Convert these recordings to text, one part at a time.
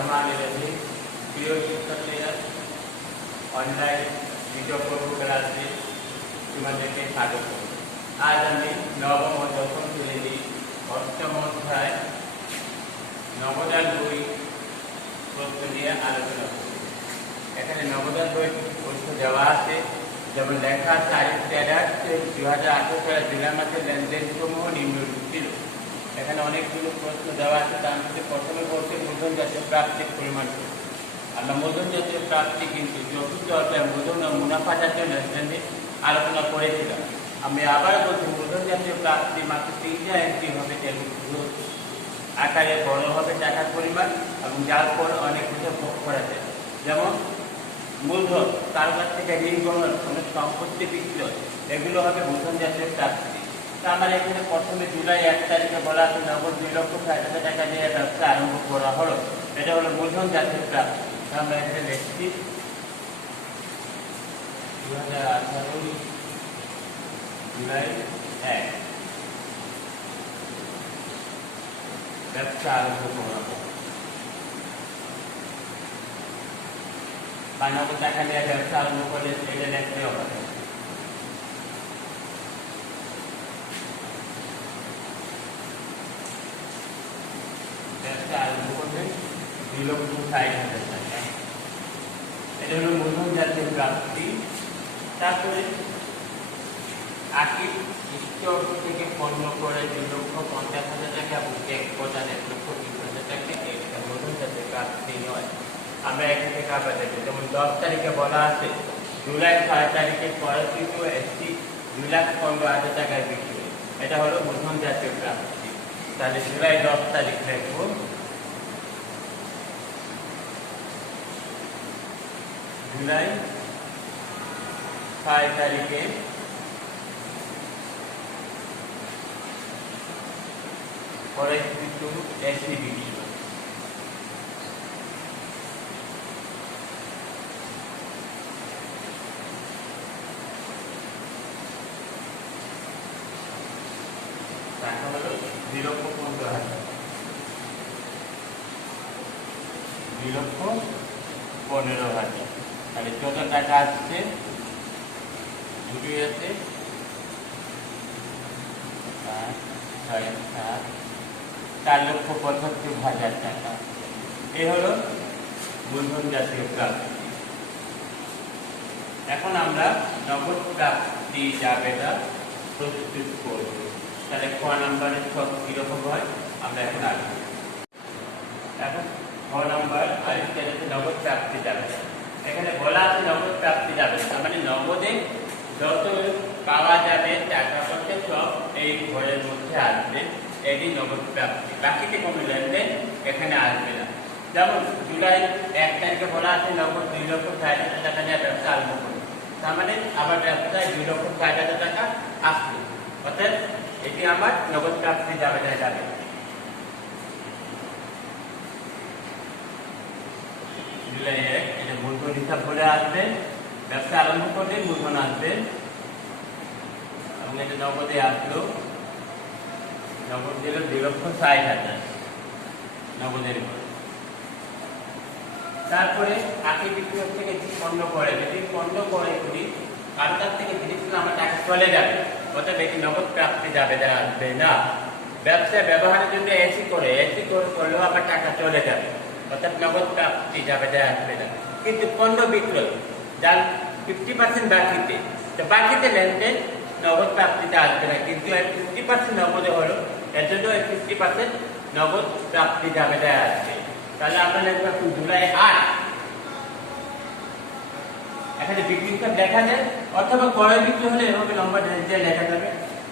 রহমান রহিম প্রিয় শিক্ষার্থীরা online video পড়ব ক্লাসে তোমাদেরকে স্বাগত আজ আমি নবম ও দশম শ্রেণি অষ্টম অধ্যায় নবদান বই প্রশ্ন নিয়ে আলোচনা করব এখানে নবদান বই প্রশ্ন দেওয়া আছে যেমন লেখা তারিখ তেরো দুই হাজার আঠারো সালে জুলাই মাসের লেনদেন সমূহ নিম্নরূপ ছিল এখানে অনেকগুলো প্রশ্ন দেওয়া আছে তার মধ্যে প্রথমে বলছে মূলধন জাতীয় প্রাপ্তির পরিমাণ? আমরা মূলধন জাতীয় প্রাপ্তি কিন্তু চতুর্থ অধ্যায় ও মুনাফা জাতীয় লেনদেনে আলোচনা করেছিলাম। আমি আবার বলছি মূলধন জাতীয় প্রাপ্তি মাত্র তিনটা এন্ট্রি হবে আকারে বড় হবে টাকার পরিমাণ এবং যার পর অনেক কিছু ভোগ করা যায়। যেমন মূলধন, তার কাছ থেকে ঋণ গ্রহণ অনেক সম্পত্তি বিক্রয়, এগুলো হবে মূলধন জাতীয় তা আমার এখানে প্রথমে জুলাই এক তারিখে বলা আছে নগদ দুই লক্ষ ষাট হাজার টাকা দিয়ে ব্যবসা আরম্ভ করা হলো। এটা হলো মূলধন জাতীয় প্রাপ্তি আমরা এখানে লিখছি। দু হাজার জুলাই এক। ব্যবসা আরম্ভ করা হলো। বা নগদ টাকা নিয়ে ব্যবসা আরম্ভ করলে সেটা দেখতে হবে ব্যবসা আরম্ভ করবে লক্ষ ষাট হাজার টাকা এটা হলো মূলধন জাতীয় প্রাপ্তি তারপরে আকিব স্টোর থেকে পণ্য করে দুই লক্ষ পঞ্চাশ হাজার টাকা এবং এক বছর এক লক্ষ বিশ হাজার টাকা এটা মূলধন জাতীয় প্রাপ্তি নয় আমরা এখান থেকে আবার দেখি যেমন দশ তারিখে বলা আছে জুলাই ছয় তারিখে পরস্কৃত এসটি দুই লাখ পনেরো হাজার টাকায় বিক্রি এটা হলো মূলধন জাতীয় প্রাপ্তি তাহলে জুলাই দশ তারিখ দেখব। জুলাই ছয় তারিখে। পরস্কৃত এসটি বিক্রি হয়। টাকা হলো হাজার। পনেরো হাজার। তাহলে যত টাকা আসছে দুটোই আছে। চার লক্ষ পঁচাত্তর হাজার টাকা। এই হলো মূলধন জাতীয় প্রাপ্তি এখন আমরা নগদ প্রাপ্তি জাবেদা প্রস্তুত করব। তাহলে ক নাম্বারের সব কীরকম হয়, আমরা এখন আসব। এখন ক নাম্বার, আরেকটা নগদ প্রাপ্তি যাবে। এখানে বলা আছে নগদ প্রাপ্তি যাবে। তার মানে নগদে যত পাওয়া যাবে, টাকা পয়সা সব এই ঘরের মধ্যে আসবে। এটি নগদ প্রাপ্তি। বাকিতে কোনো লেনদেন এখানে আসবে না। যেমন জুলাই এক তারিখে বলা আছে নগদ দুই লক্ষ ষাট হাজার টাকা নিয়ে ব্যবসা আরম্ভ করবে তার মানে আবার ব্যবসায় দুই লক্ষ ষাট হাজার টাকা আসবে। অর্থাৎ এটি আমার নগদ প্রাপ্তি যাবে না, যাবে জুলাই এক মূলধন হিসাব বলে আসবে ব্যবসা আরম্ভ করলে মূলধন আসবে এবং এটা নগদে আসলো। নগদ দিল দুই লক্ষ ষাট হাজার নগদের তারপরে আখি বিক্রয় থেকে যে পণ্য করে যদি পণ্য করে করি কার কাছ থেকে জিনিসগুলো আমার টাকা চলে যাবে। অর্থাৎ এটি নগদ প্রাপ্তি যাবে দেওয়া আসবে না। ব্যবসায় ব্যবহারের জন্য এসি করে এসি করে করলেও আবার টাকা চলে যাবে। অর্থাৎ নগদ প্রাপ্তি যাবে দেওয়া আসবে না কিন্তু পণ্য বিক্রয়, যার ফিফটি পার্সেন্ট বাকিতে, তো বাকিতে লেনদেন নগদ প্রাপ্তিতে আসবে না। কিন্তু ফিফটি পার্সেন্ট নগদে হলো, এর জন্য ফিফটি পার্সেন্ট নগদ প্রাপ্তি যাবে দেওয়া আসবে তাহলে আমরা লিখব এখন জুলাই আট। এখানে বিক্রি হিসাব লেখা যায় অথবা ক্রয় বিক্রি হলে এভাবে নম্বর দিয়ে লেখা যাবে।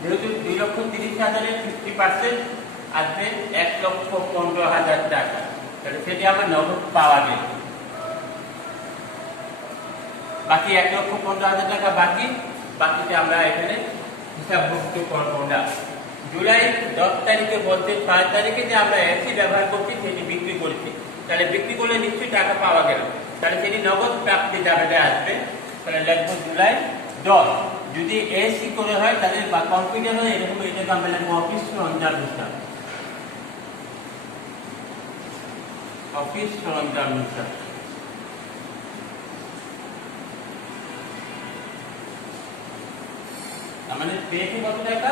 যেহেতু দুই লক্ষ তিরিশ হাজারের ফিফটি পার্সেন্ট আসবে এক লক্ষ পনেরো হাজার টাকা। সেটি আমার নগদ পাওয়া গেল। বাকি এক লক্ষ পনেরো হাজার টাকা বাকি, বাকিতে আমরা এখানে হিসাবভুক্ত করব না। জুলাই দশ তারিখে বলতে পাঁচ তারিখে যে আমরা এসি ব্যবহার করছি, সেটি বিক্রি করেছি। তাহলে বিক্রি করলে নিশ্চয়ই টাকা পাওয়া গেল। তাহলে সেটি নগদ প্রাপ্তি যাবে আসবে, তাহলে লিখব জুলাই দশ। যদি এসি করে হয়, তাহলে কম্পিউটার হয় এরকম এটাকে আমরা লিখব অফিস সঞ্চার হিসাব অফিস সরঞ্জাম হিসাব। মানে পেয়েছি কত টাকা?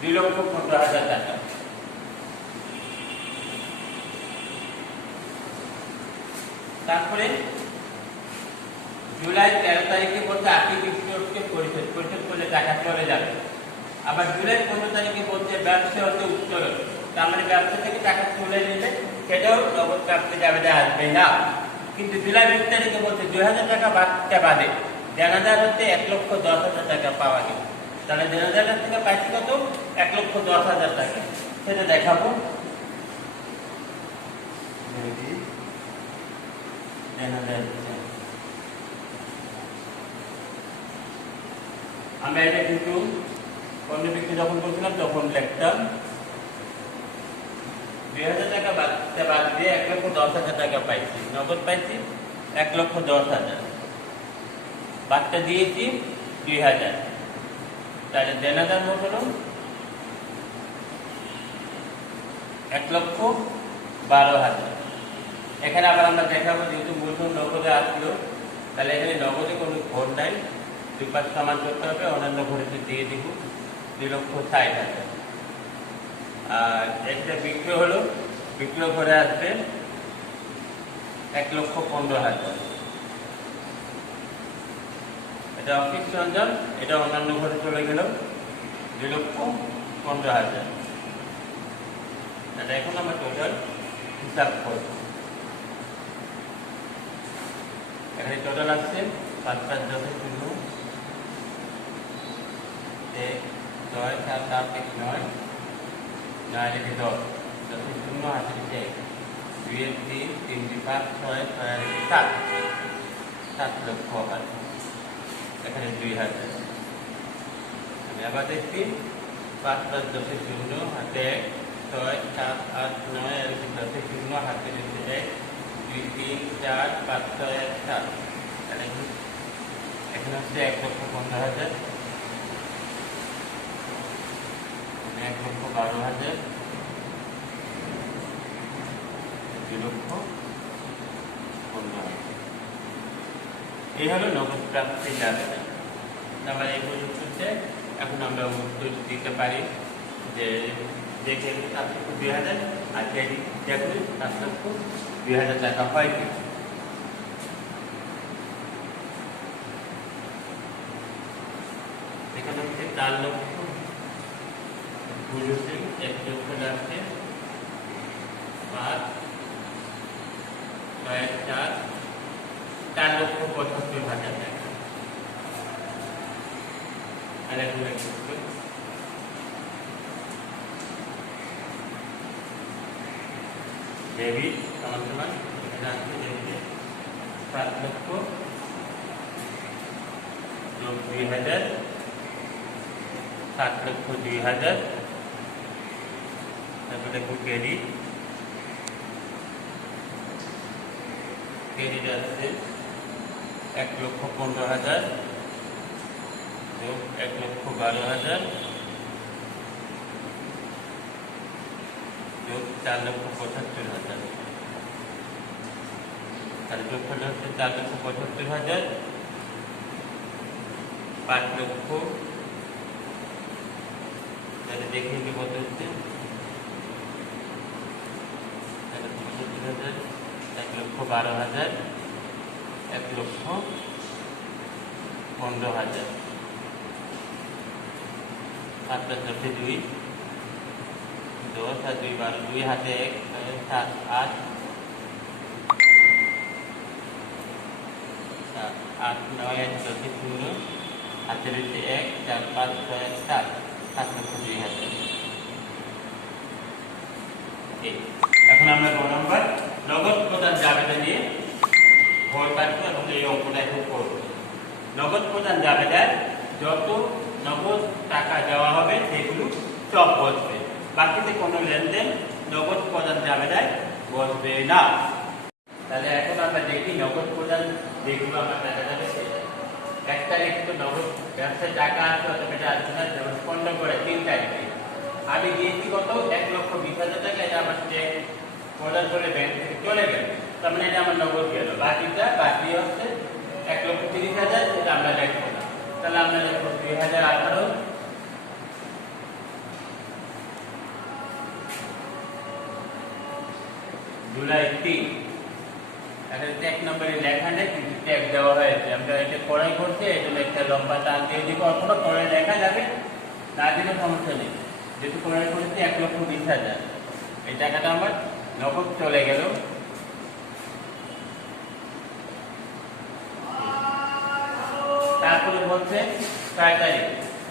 দুই লক্ষ পনেরো হাজার টাকা। তারপরে জুলাই তেরো তারিখে বলতে আর্থিক বিক্রিয়কে পরিশোধ পরিশোধ করলে টাকা চলে যাবে। আবার জুলাই পনেরো তারিখে বলছে ব্যবসা হতে উত্তোলন। তার মানে ব্যবসা থেকে টাকা তুলে নিলে সেটাও নগদ প্রাপ্তি যাবে আসবে না। কিন্তু জুলাই বিশ তারিখে বলছে, দুই হাজার টাকা বাদটা বাদে হাজার হতে এক লক্ষ দশ হাজার টাকা পাওয়া গেল। তাহলে হাজার থেকে পাইছি কত? এক লক্ষ দশ হাজার টাকা। সেটা দেখাবো। আমরা এটা কিন্তু পণ্য বিক্রি যখন করছিলাম তখন লিখতাম দুই হাজার টাকা বাদ বাদ দিয়ে এক লক্ষ দশ হাজার টাকা পাইছি। নগদ পাইছি এক লক্ষ দশ হাজার। বাদটা দিয়েছি হাজার। এক লক্ষ বারো হাজার। এখানে আবার আমরা দেখাবো যেহেতু মূলধন নগদে আসলো, তাহলে এখানে নগদে কোনো ঘর নাই। দুই পাঁচ সমান করতে হবে, অন্যান্য ঘরেতে দিয়ে দিব দুই লক্ষ ষাট হাজার। আর একটা বিক্রয় হলো, বিক্রয় ঘরে আসবে এক লক্ষ পনেরো হাজার এটা অফিস সরঞ্জাম এটা অন্যান্য ঘরে চলে গেল দুই লক্ষ পনেরো হাজার। তাহলে এখন আমরা টোটাল হিসাব করব। এখানে টোটাল আসছে পাঁচ পাঁচ দশের শূন্য। ছয়, সাত, আট, এক, নয়। নয় রেখে দশ দশের শূন্য হাতে রেখে এক দুইয়ের তিন তিনটি পাঁচ ছয় ছয় সাত সাত লক্ষ হাজার এখানে দুই হাজার আমি আবার দেখছি পাঁচ পাঁচ দশের শূন্য হাতে এক ছয় সাত আট নয় একে দশের শূন্য হাতে রেখে এক দুই তিন চার পাঁচ ছয় এক সাত এখানে হচ্ছে এক লক্ষ পনেরো হাজার এখানে এক লক্ষ বারো হাজার। দুই লক্ষ পনেরো হাজার। এই হলো নগদ প্রাপ্তি যাবে না আমরা এই পর্যন্ত এখন আমরা উত্তর দিতে পারি যে দেখে সাত লক্ষ দুই হাজার, আর যে দেখুন সাত লক্ষ দুই হাজার টাকা হয় কি? এখানে হচ্ছে চার লক্ষ বুঝেছি এক লক্ষ লাগছে পাঁচ ছয় চার চার লক্ষ পঁচাত্তর হাজার টাকা আর এখন এক লক্ষ ডেবিট সমান সমান এখানে আছে ডেবিটে সাত লক্ষ যোগ দুই হাজার সাত লক্ষ দুই হাজার তারপরে দেখো ক্রেডিট ক্রেডিট আসছে এক লক্ষ পনেরো হাজার যোগ এক লক্ষ বারো হাজার যোগ চার লক্ষ পঁচাত্তর হাজার। তার যোগ করলে হচ্ছে চার লক্ষ পঁচাত্তর হাজার, পাঁচ লক্ষ। তাহলে দেখে কত হচ্ছে চার লক্ষ পঁচাত্তর হাজার, এক লক্ষ বারো হাজার, এক লক্ষ পনেরো হাজার। সাতটা দশে দুই, দশ আর দুই বারো, দুই হাতে এক সাত, আট। সাত, আট, নয়, এক দশে শূন্য হাতে রয়েছে এক, চার, পাঁচ, ছয়, এক, সাত সাত লক্ষ দুই হাজার। এখন আমরা গ নম্বর নগদ প্রদান জাবেদা নিয়ে ভোর কাটবো এবং এই অঙ্কটা এখন করব। নগদ প্রদান জাবেদায় যত নগদ টাকা দেওয়া হবে, সেগুলো সব বসবে। বাকিতে কোনো লেনদেন নগদ প্রদান জাবেদায় বসবে না। তাহলে এখন আমরা দেখি নগদ প্রদান যেগুলো আমরা দেখা যাবে সেটা। এক তারিখ তো নগদ ব্যবসায় টাকা আসবে অথবা এটা আসবে না, যেমন পনেরো করে তিন তারিখে। আমি দিয়েছি কত? এক লক্ষ বিশ হাজার টাকা, এটা আমার প্রদান করে ব্যাংক চলে গেল। তার মানে এটা আমার নগদ গেল বাকিটা বাকি হচ্ছে এক লক্ষ তিরিশ হাজার সেটা আমরা লিখব না। তাহলে আমরা লিখব দুই হাজার আঠারো। জুলাই তিন। এখানে এক নম্বরে লেখা নেই, কিন্তু ট্যাগ দেওয়া হয়েছে। আমরা এটা কড়াই করছি জন্য একটা লম্বা টান দিয়ে দিব। অথবা কড়াই লেখা যাবে? না দিলে সমস্যা নেই। যেহেতু কড়াই করেছি, এক লক্ষ বিশ হাজার। এই টাকাটা আমার নগদ চলে গেল তারপরে বলছে তারিখ।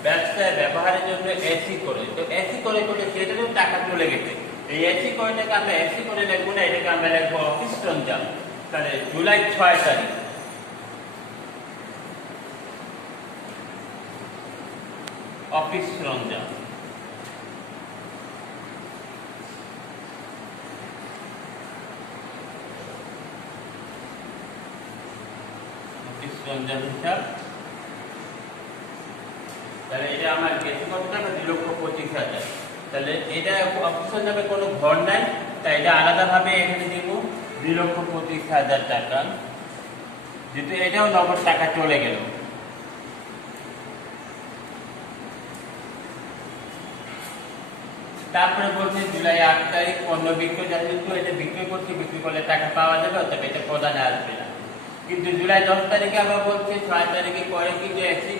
ব্যবসায় ব্যবহারের জন্য এসি করে। তো এসি করে করে সেটারও টাকা চলে গেছে। এই এসি করেটাকে আমরা এসি করে লিখব না, এটাকে আমরা লিখব অফিস সরঞ্জাম তাহলে জুলাই ছয় তারিখ। অফিস সরঞ্জাম অফিস সরঞ্জাম হিসাব তাহলে এটা আমার গেছে কত টাকা দুই লক্ষ পঁচিশ হাজার। তাহলে এটা অপশন যাবে কোনো ঘর নাই, তাই এটা আলাদাভাবে এখানে দিব দুই লক্ষ পঁচিশ হাজার টাকা। যেহেতু এটাও নগদ টাকা চলে গেল। তারপরে বলছে জুলাই আট তারিখ পণ্য বিক্রয় যেহেতু এটা বিক্রয় করছে বিক্রি করলে টাকা পাওয়া যাবে, অর্থাৎ এটা প্রদানে আসবে না। কিন্তু জুলাই দশ তারিখে আবার বলছে, ছয় তারিখে পরে কিন্তু একটি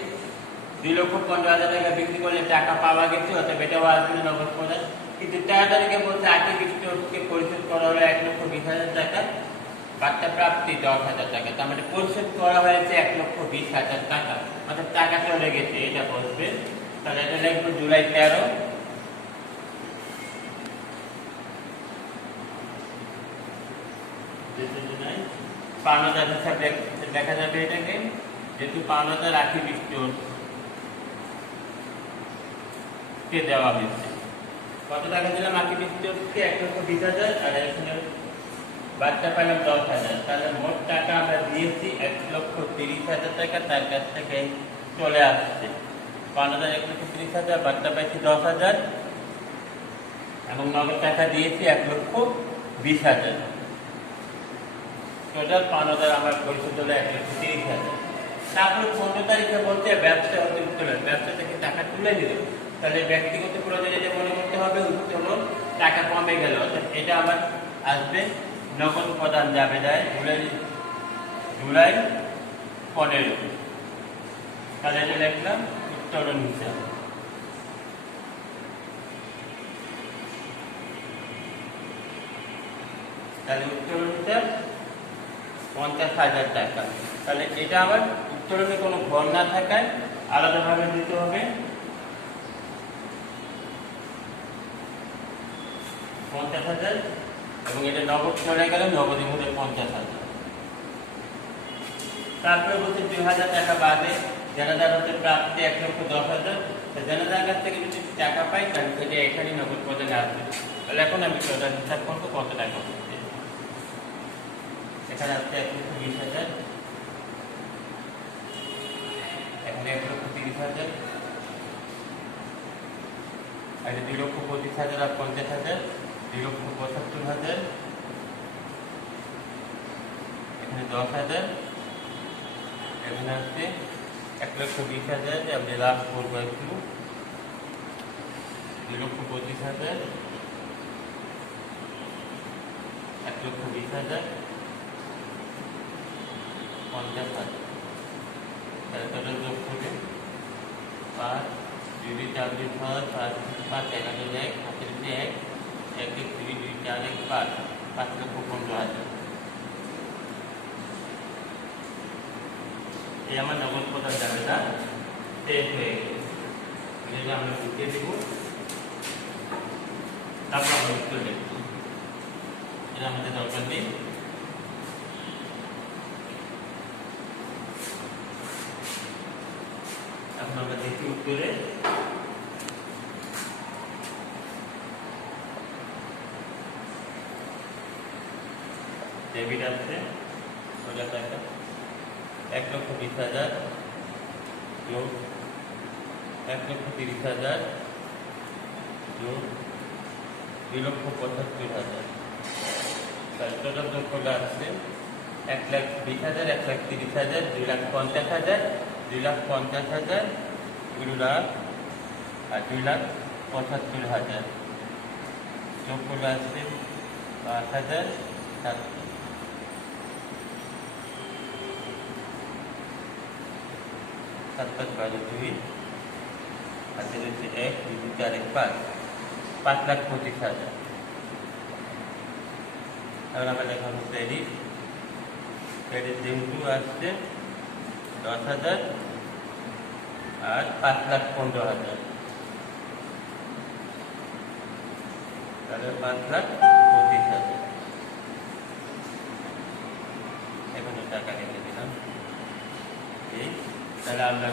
দুই লক্ষ পনেরো হাজার টাকা বিক্রি করলে টাকা পাওয়া গেছে অর্থাৎ এটাও আসবে না নগদ প্রদান। কিন্তু তেরো তারিখে বলছে আগে বিক্রিকে পরিশোধ করা হলো এক লক্ষ বিশ হাজার টাকা বার্তা প্রাপ্তি দশ হাজার টাকা। তার মানে পরিশোধ করা হয়েছে এক লক্ষ বিশ হাজার টাকা, অর্থাৎ টাকা চলে গেছে, এটা বলবে তাহলে এটা লিখব জুলাই তেরো। হিসাব দেখ- দেখা যাবে এটাকে, যেহেতু পাওনাদার রাখি বিস্টোর কে দেওয়া হয়েছে। কত টাকা দিলাম আকি বিস্টোরকে এক লক্ষ বিশ হাজার, আর এখানে বাচ্চা পাইলাম দশ হাজার। তাহলে মোট টাকা আমরা দিয়েছি এক লক্ষ তিরিশ হাজার টাকা, তার কাছ থেকে চলে আসছে। পাওনাদার এক লক্ষ তিরিশ হাজার, বাচ্চা পাইছি দশ হাজার। এবং নগদ টাকা দিয়েছি এক লক্ষ বিশ হাজার। টোটাল পাঁচ হাজার আমার পরিশোধ হলো এক লক্ষ তিরিশ হাজার। তারপরে পনেরো তারিখে বলছে ব্যবসা হতে উত্তোলন ব্যবসা থেকে টাকা তুলে নিল তাহলে ব্যক্তিগত প্রয়োজনে যে মনে করতে হবে উত্তোলন টাকা কমে গেল। অর্থাৎ এটা আমার আসবে, নগদ উপাদান যাবে যায় জুলাই জুলাই পনেরো। তাহলে এটা লিখলাম উত্তোলন হিসাব। তাহলে উত্তোলন হিসাব পঞ্চাশ হাজার টাকা। তাহলে এটা আবার উত্তোলনে কোনো ঘর না থাকায় আলাদাভাবে দিতে হবে। পঞ্চাশ হাজার এবং এটা নগদ চলে গেলে নগদের মধ্যে পঞ্চাশ হাজার। তারপরে বলছে দুই হাজার টাকা বাদে জেনাদার হতে প্রাপ্তি এক লক্ষ দশ হাজার। জেনাদার কাছ থেকে যদি টাকা পাই, তাহলে সেটা এখানেই নগদ প্রদানে আসবে। তাহলে এখন আমি টোটাল হিসাব করব কত টাকা এখানে আসছে এক লক্ষ বিশ হাজার। এখানে এক লক্ষ তিরিশ হাজার। আর দুই লক্ষ পঁচিশ হাজার আর পঞ্চাশ হাজার, দুই লক্ষ পঁচাত্তর হাজার। এখানে দশ হাজার। এখানে আসছে এক লক্ষ বিশ হাজার। আপনি লাভ করব একটু। দুই লক্ষ পঁচিশ হাজার। এক লক্ষ বিশ হাজার। পঞ্চাশ হাজার তাহলে যোগ করে পাঁচ দুই চার দুই ছয়, পাঁচ পাঁচ এগারো এক দুই এক এক এক দুই দুই চার এক পাঁচ পাঁচ লক্ষ পনেরো হাজার। এই আমার নগদ প্রদান যাবে না, শেষ হয়ে গেছে। এটা আমরা উঠিয়ে দেব। তারপর আমরা উত্তর লিখব এটা আমাদের দরকার নেই। এখন আমরা দেখি উত্তরে ডেবিট আছে, সোজা টাকা। এক লক্ষ বিশ হাজার যোগ এক লক্ষ তিরিশ হাজার যোগ দুই লক্ষ পঁচাত্তর হাজার। টোটাল যোগফলটা আসছে এক লাখ বিশ হাজার, এক লাখ তিরিশ হাজার, দুই লাখ পঞ্চাশ হাজার দুই লাখ পঞ্চাশ হাজার দুই লাখ আর দুই লাখ পঁচাত্তর হাজার। যোগফল আসছে পাঁচ হাজার, সাত সাত পাঁচ বারো দুই হাতের হচ্ছে এক, দুই চার, এক, পাঁচ। পাঁচ লাখ পঁচিশ হাজার। এবার আমরা লেখাবো ক্রেডিট ক্রেডিট যেহেতু আসছে দশ হাজার আর পাঁচ লাখ পনেরো হাজার। তাহলে পাঁচ লাখ পঁচিশ হাজার। এখানে টাকা লিখে দিলাম। তাহলে আমরা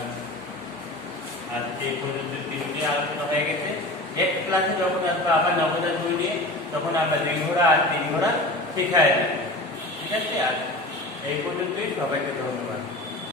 এই পর্যন্ত তিনটি আলোচনা হয়ে গেছে। নেক্সট ক্লাসে যখন আসব আবার নবদান বই নিয়ে তখন আমরা দুই ঘোড়া আর তিন ঘোড়া শিখাই ঠিক আছে? আর এই পর্যন্তই সবাইকে ধন্যবাদ।